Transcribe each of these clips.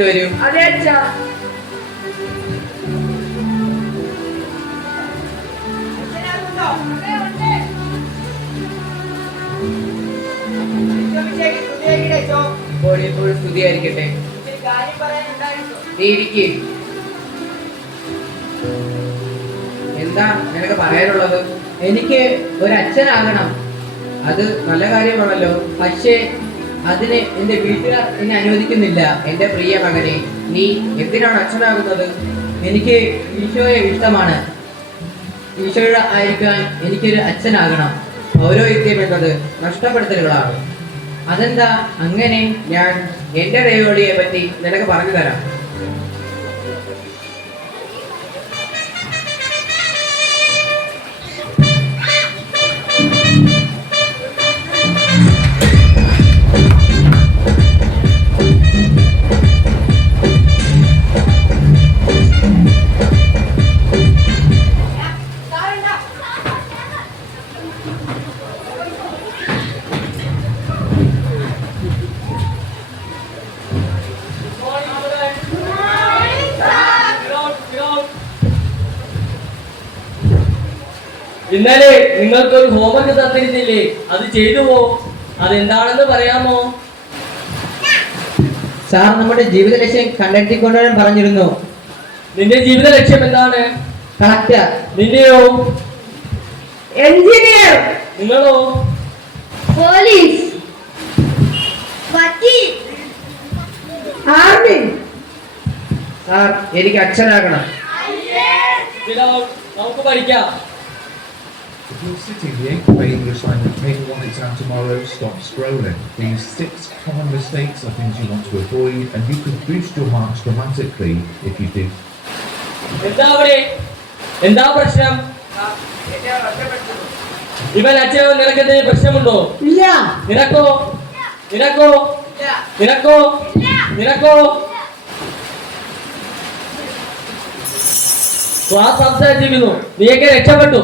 വിളിച്ചിട്ട് വരൂ. അതെ അച്ഛാ. ഇപ്പോൾ ഇപ്പോൾ സ്തുതിയായിരിക്കട്ടെ. നീ എന്താ നിനക്ക് പറയാനുള്ളത്? എനിക്ക് ഒരു അച്ഛനാകണം അത് നല്ല കാര്യമാണല്ലോ. പക്ഷേ അതിന് എന്റെ വീട്ടുകാർ എന്നെ അനുവദിക്കുന്നില്ല. എന്റെ പ്രിയ മകനെ നീ എന്തിനാണ് അച്ഛനാകുന്നത്? എനിക്ക് ഈശോയെ ഇഷ്ടമാണ്. ഈശോയുടെ ആയിരിക്കാൻ എനിക്കൊരു അച്ഛനാകണം. പൗരോഹിത്യം എന്നത് നഷ്ടപ്പെടുത്തലുകളാണ്. അതെന്താ? അങ്ങനെ ഞാൻ എന്റെ ദൈവോളിയെ പറ്റി നിനക്ക് പറഞ്ഞു തരാം ഇന്നലെ നിങ്ങൾക്കൊരു ഹോംവർക്ക് തന്നിരുന്നില്ലേ? അത് ചെയ്തു പോ. അതെന്താണെന്ന് പറയാമോ? സാർ നമ്മുടെ ജീവിത ലക്ഷ്യം കണ്ടെത്തിക്കൊണ്ടുവരാൻ പറഞ്ഞിരുന്നു. നിന്റെ ജീവിത ലക്ഷ്യം എന്താണ്? കളക്ടർ. നിന്റെയോ എഞ്ചിനീയർ. നിങ്ങളോ? പോലീസ്. വക്കീൽ. ആർമി. സാർ എനിക്ക് അച്ഛനാകണം. നമുക്ക് പഠിക്കാം. sitting the eighth grade English language paper one exam tomorrow, stop scrolling. These six common mistakes are things you want to avoid, and you could boost your marks dramatically if you did എന്താ അവിടെ എന്താ പ്രശ്നം ഇവൻ അച്ഛനോ നിനക്കെന്തെങ്കിലും പ്രശ്നമുണ്ടോ ഇല്ല നിനക്കോ നിനക്കോ നിനക്കോ നിനക്കോ ക്ലാസ് സംസാരിച്ചിരിക്കുന്നു നീയൊക്കെ രക്ഷപ്പെട്ടു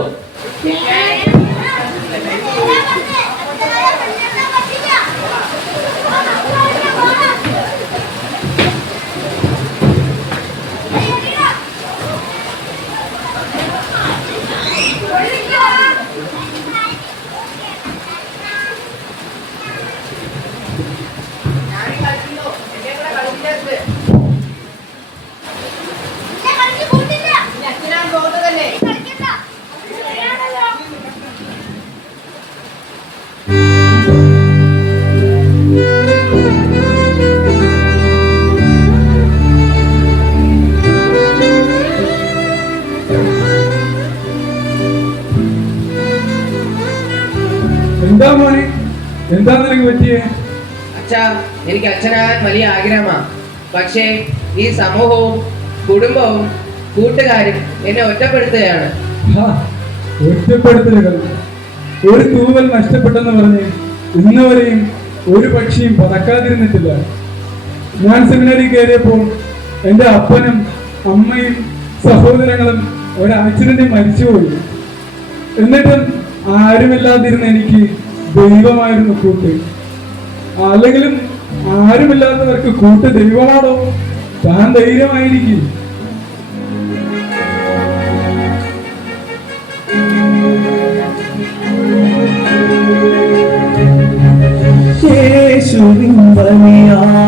എന്താ മോനെ? എന്താ നിനക്ക് പറ്റിയേ? അച്ഛാ എനിക്ക് അച്ഛനാകാൻ വലിയ ആഗ്രഹമാ. പക്ഷേ ഈ സമൂഹവും കുടുംബവും കൂട്ടുകാരും എന്നെ ഒറ്റപ്പെടുത്തുകയാണ്. ഒറ്റപ്പെടുത്തലുകൾ. ഒരു തൂവൽ നഷ്ടപ്പെട്ടെന്ന് പറഞ്ഞ് ഇന്നുവരെയും ഒരു പക്ഷിയും പറക്കാതിരുന്നിട്ടില്ല ഞാൻ സെമിനാരിൽ കയറിയപ്പോൾ എന്റെ അപ്പനും അമ്മയും സഹോദരങ്ങളും ഒരു ആക്സിഡന്റിൽ മരിച്ചുപോയി. എന്നിട്ടും ആരുമില്ലാതിരുന്ന എനിക്ക് ദൈവമായിരുന്നു കൂട്ട്. അല്ലെങ്കിലും ആരുമില്ലാത്തവർക്ക് കൂട്ട് ദൈവമാണോ? താൻ ധൈര്യമായിരിക്കും. യേശുവിൻ ബലിയാകുവാൻ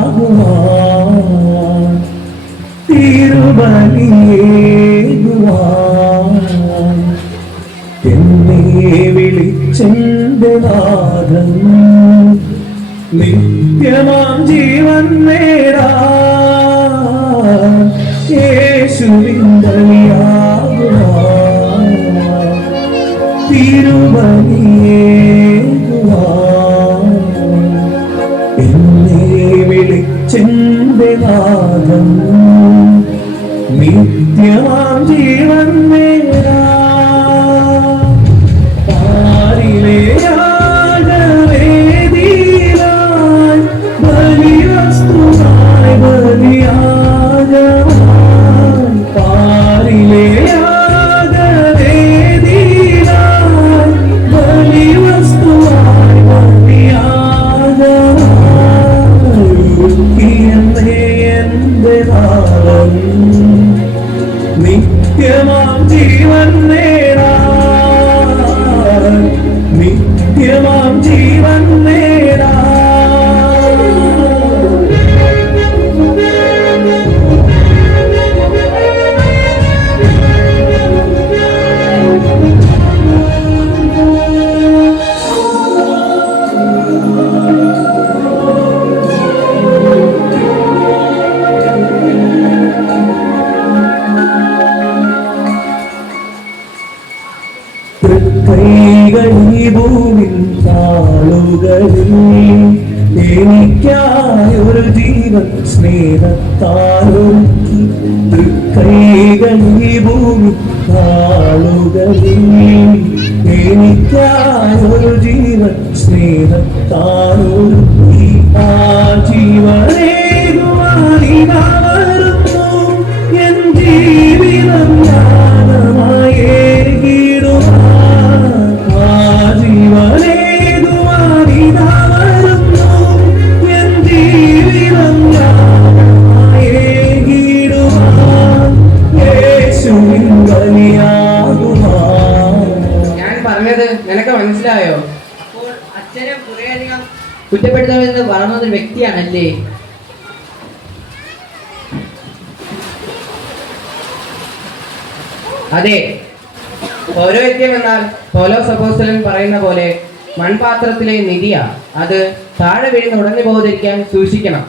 എന്നെ വിളിച്ചെന്റെ നാഥൻ നിത്യമാം ജീവൻ നേടാൻ യേശുവിൻ ബലിയാകുവാൻ. ജീവൻ നേടാൻ നിത്യമാം ജീവൻ ഭൂമിൻ താളുകളിൽ എനിക്കായൊരു ജീവൻ സ്നേഹത്താലൊരുക്കി. തൃക്കൈകളീ ഭൂമി താളുകളിൽ എനിക്കായൊരു ജീവൻ സ്നേഹത്താലൊരുക്കി. ആ ജീവനേകുവാനിതാ വരുന്നു മനസ്സിലായോ? അപ്പോൾ അച്ഛനെ കുറേയധികം കുറ്റപ്പെടുത്തണമെന്ന് പറഞ്ഞ ഒരു വ്യക്തിയാണല്ലേ? അതെ. പൗരോഹിത്യം എന്നാൽ പൗലോ സപ്പോസ്റ്റലൻ പറയുന്ന പോലെ മൺപാത്രത്തിലെ നിധിയ. അത് താഴെ വീഴുന്ന ഉടഞ്ഞു പോകാതിരിക്കാൻ സൂക്ഷിക്കണം.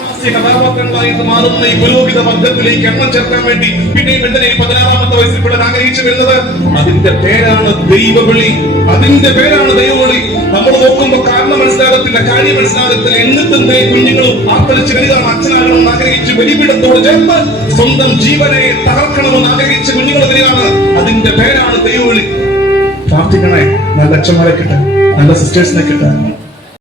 ഹാസ്യ കഥാപാത്രങ്ങളായിട്ട് മാറുന്ന ഈ പുരോഹിത വർഗത്തിലേക്ക് എണ്ണം ചേർക്കാൻ വേണ്ടി പിന്നെയും എന്തിനാ പതിനാറാമത്തെ വയസ്സിൽ പിള്ളേർ ആഗ്രഹിച്ചു വരുന്നത് അതിന്റെ പേരാണ് ദൈവവിളി. അതിന്റെ പേരാണ് ദൈവവിളി. നമ്മൾ നോക്കുമ്പോ കാരണം മനസ്സിലാകത്തില്ല കാര്യം മനസ്സിലാകത്തില്ല. എന്നിട്ടും കുഞ്ഞുങ്ങളും ആപ്പളിച്ച് വലുതാണ് അച്ഛനാകണമെന്ന് ആഗ്രഹിച്ച് ബലിപീഠത്തോട് ചേർന്ന് സ്വന്തം ജീവനെ തകർക്കണമെന്ന് ആഗ്രഹിച്ച് കുഞ്ഞുങ്ങൾ വരികയാണ്. അതിന്റെ പേരാണ് ദൈവവിളി. പ്രാർത്ഥിക്കണേ നല്ല അച്ഛന്മാരെ കിട്ടാൻ നല്ല സിസ്റ്റേഴ്സിനെ കിട്ടാൻ.